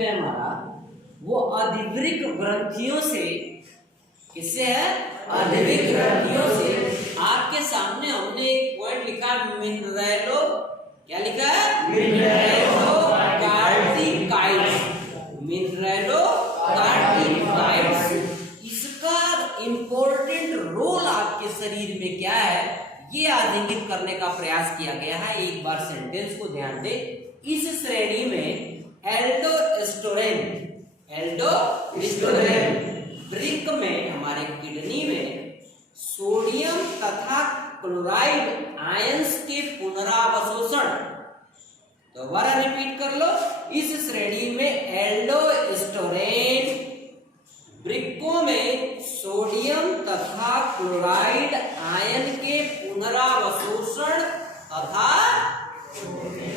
है हमारा वो अधिवृक्क ग्रंथियों से, किससे है? अधिवृक्क ग्रंथियों से। आपके सामने हमने एक पॉइंट लिखा मिनरेलो, क्या लिखा है? मिनरेलो कार्टिकाइड्स, मिनरेलो कार्टिकाइड्स। इसका इंपॉर्टेंट रोल आपके शरीर में क्या है ये आज इंगित करने का प्रयास किया गया है। एक बार सेंटेंस को ध्यान दे। इस श्रेणी में एल्डोस्टेरोन, एल्डोस्टेरोन वृक्क में, हमारे किडनी में सोडियम तथा क्लोराइड आयंस के पुनरावशोषण, दोबारा रिपीट कर लो। इस श्रेणी में एल्डोस्टेरोन वृक्कों में सोडियम तथा क्लोराइड आयन के पुनरावशोषण तथा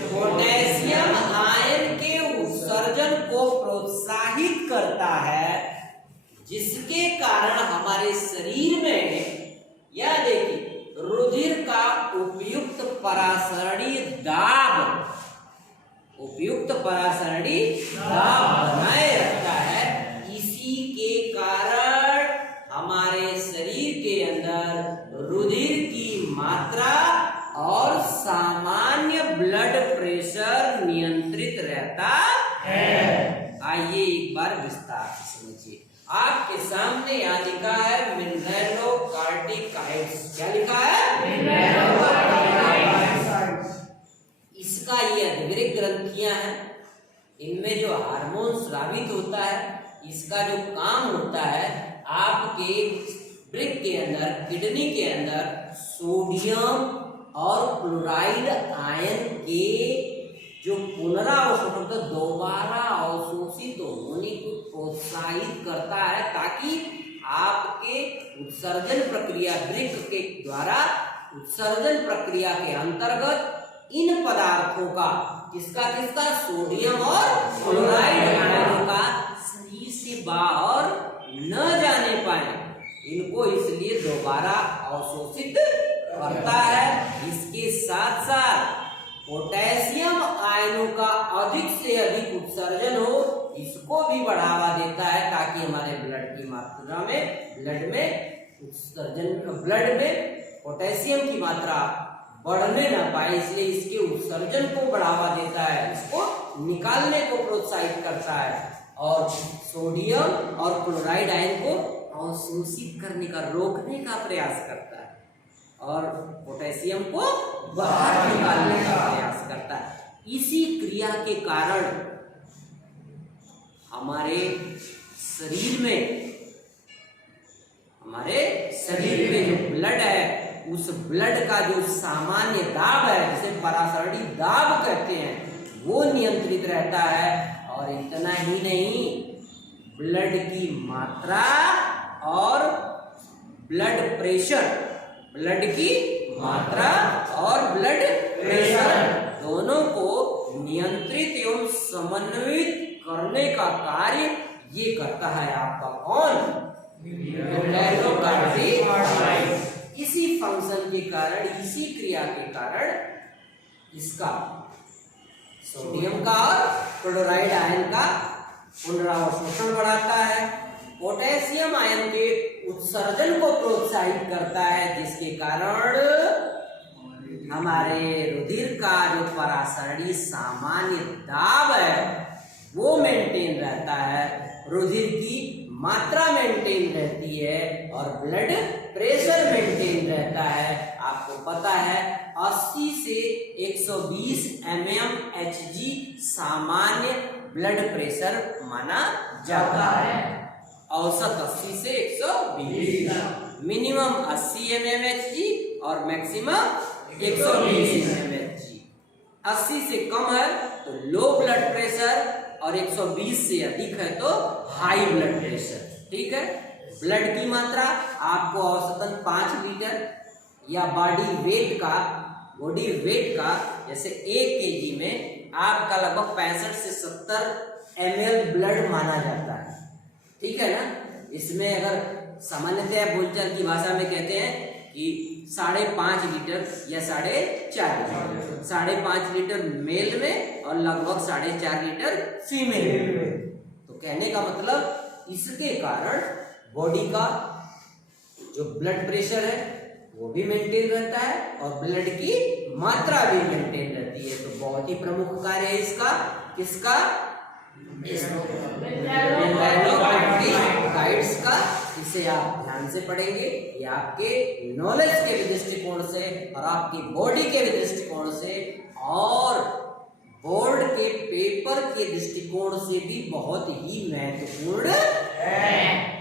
पोटेशियम आयन के उत्सर्जन को प्रोत्साहित करता है, जिसके कारण हमारे शरीर में, या देखिए, रुधिर का उपयुक्त परासरणी दाब, उपयुक्त परासरणी दाब बनाए रखता है। इसी के कारण हमारे शरीर के अंदर रुधिर की मात्रा और सामान्य ब्लड प्रेशर नियंत्रित रहता है। आइए एक बार विस्तार से समझिए। आपके सामने यहाँ लिखा है मिनरेलो कार्टिकाइड्स, क्या लिखा है? मिनरेलो कार्टिकाइड्स। इसका ये अधिवृक्क ग्रंथियां हैं, इनमें जो हार्मोन स्रावित होता है, इसका जो काम होता है आपके वृक्क के अंदर, किडनी के अंदर सोडियम और क्लोराइड आयन के जो पुनरावशोषण, तो दोबारा अवशोषित होने को प्रोत्साहित करता है, ताकि आपके उत्सर्जन प्रक्रिया, वृक्क के द्वारा उत्सर्जन प्रक्रिया के अंतर्गत इन पदार्थों का, किसका किसका? सोडियम और क्लोराइड आयनों का शरीर से बाहर न जाने पाए, इनको इसलिए दोबारा अवशोषित करता है। इसके साथ साथ पोटेशियम आयनों का अधिक से अधिक उत्सर्जन हो, इसको भी बढ़ावा देता है, ताकि हमारे ब्लड की मात्रा में, ब्लड में उत्सर्जन, ब्लड में पोटेशियम की मात्रा बढ़ने ना पाए, इसलिए इसके उत्सर्जन को बढ़ावा देता है, इसको निकालने को प्रोत्साहित करता है, और सोडियम और क्लोराइड आयन को अवशोषित करने का, रोकने का प्रयास करता है, और पोटेशियम को बाहर निकालने का प्रयास करता है। इसी क्रिया के कारण हमारे शरीर में जो ब्लड है, उस ब्लड का जो सामान्य दाब है, जिसे परासरणी दाब कहते हैं, वो नियंत्रित रहता है। और इतना ही नहीं, ब्लड की मात्रा और ब्लड प्रेशर, ब्लड की मात्रा और ब्लड प्रेशर दोनों को नियंत्रित एवं समन्वित करने का कार्य ये करता है आपका कौन? इसी फंक्शन के कारण, इसी क्रिया के कारण इसका सोडियम का और क्लोराइड आयन का पुनरावशोषण बढ़ाता है, पोटेशियम आयन के उत्सर्जन को प्रोत्साहित करता है, जिसके कारण हमारे रुधिर का जो परासरणी सामान्य दाब है वो मेंटेन रहता है, रुधिर की मात्रा मेंटेन रहती है, और ब्लड प्रेशर मेंटेन रहता है। आपको पता है 80 से 120 mmHg सामान्य ब्लड प्रेशर माना जाता है। औसत 80 से 120, मिनिमम 80 mmHg और मैक्सिमम 120 mmHg। 80 से कम है तो लो ब्लड प्रेशर, और 120 से अधिक है तो हाई ब्लड प्रेशर। ठीक है। ब्लड की मात्रा आपको औसतन 5 लीटर या बॉडी वेट का जैसे 1 kg में आपका लगभग 65 से 70 ml ब्लड माना जाता है। ठीक है ना। इसमें अगर सामान्यतः बोलचाल की भाषा में कहते हैं कि 5.5 लीटर या 4.5 लीटर, 5.5 लीटर मेल में और लगभग 4.5 लीटर फीमेल में। तो कहने का मतलब इसके कारण बॉडी का जो ब्लड प्रेशर है वो भी मेंटेन रहता है और ब्लड की मात्रा भी मेंटेन रहती है। तो बहुत ही प्रमुख कार्य है इसका, किसका, एंजाइमोपेप्टिडाइड्स का। इसे आप ध्यान से पढ़ेंगे, ये आपके नॉलेज के भी दृष्टिकोण से और आपकी बॉडी के भी दृष्टिकोण से और बोर्ड के पेपर के दृष्टिकोण से भी बहुत ही महत्वपूर्ण है।